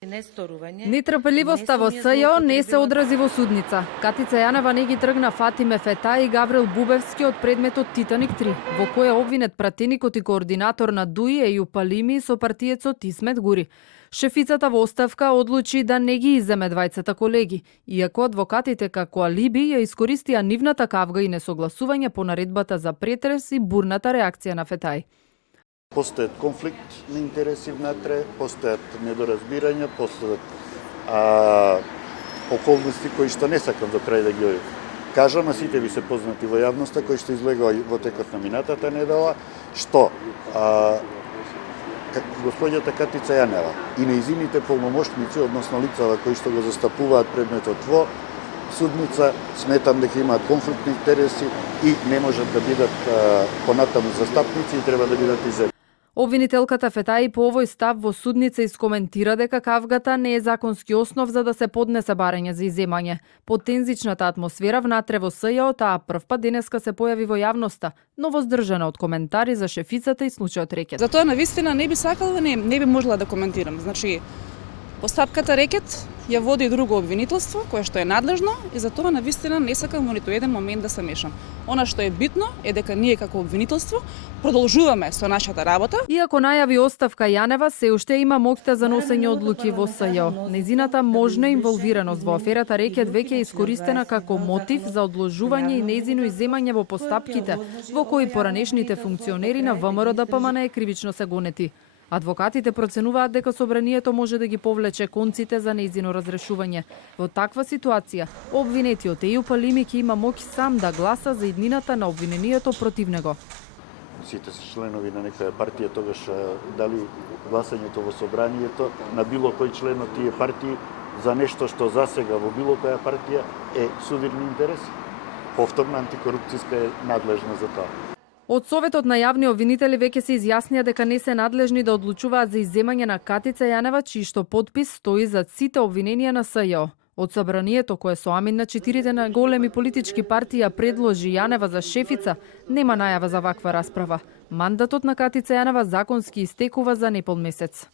Нетрпеливоста во СЈО не се одрази во судница. Катица Јанева не ги тргна Фатиме Фетај и Гаврил Бубевски од предметот Титаник 3, во која обвинет пратеникот и координатор на ДУИ Ејуп Алими со партиецот Исмет Гури. Шефицата во оставка одлучи да не ги иземе двајцата колеги, иако адвокатите како алиби ја искористија нивната кавга и несогласување по наредбата за претрес и бурната реакција на Фетај. Постојат конфликт на интереси внатре, постојат недоразбирања, постојат околности кои што не сакам до крај да ги кажам, а сите ви се познати во јавноста, кои што излегува во текот на минатата недела, што господјата Катица Јанева и нејзините полномошници, односно лицата кои што го застапуваат предметот во судница, сметам дека имаат конфликт на интереси и не можат да бидат понатаму застапници и треба да бидат изземени. Обвинителката Фетај по овој став во судница искоментира дека кавгата не е законски основ за да се поднесе барање за иземање. Потензичната атмосфера внатре во СЈО таа првпат денеска се појави во јавноста, но воздржана од коментари за шефицата и случајот Рекет. Затоа навистина не би сакала, не би можела да коментирам. Значи, постапката Рекет ја води друго обвинителство, кое што е надлежно и затоа навистина не сакам во ниту еден момент да се мешам. Она што е битно е дека ние како обвинителство продолжуваме со нашата работа. Иако најави оставка Јанева, се уште има моќта за носење одлуки во СЈО. Незината можна инволвираност во аферата Рекет веќе е искористена како мотив за одложување и незино иземање во постапките, во кои поранешните функционери на ВМРО ДПМН кривично се гонети. Адвокатите проценуваат дека собранието може да ги повлече конците за нејзино разрешување. Во таква ситуација, обвинетиот Ејуп Алими ќе има моќ сам да гласа за иднината на обвинението против него. Сите се членови на некоја партија, тогаш дали гласањето во собранието на било кој член од тие партии за нешто што засега во било која партија е судирни интерес. Повторна антикорупцијска е надлежна за тоа. Од Советот на јавни обвинители веќе се изјаснија дека не се надлежни да одлучуваат за иземање на Катица Јанева, чиј што подпис стои за сите обвиненија на СЈО. Од собранието кое со амин на 4 на големи политички партии предложи Јанева за шефица, нема најава за ваква расправа. Мандатот на Катица Јанева законски истекува за непол месец.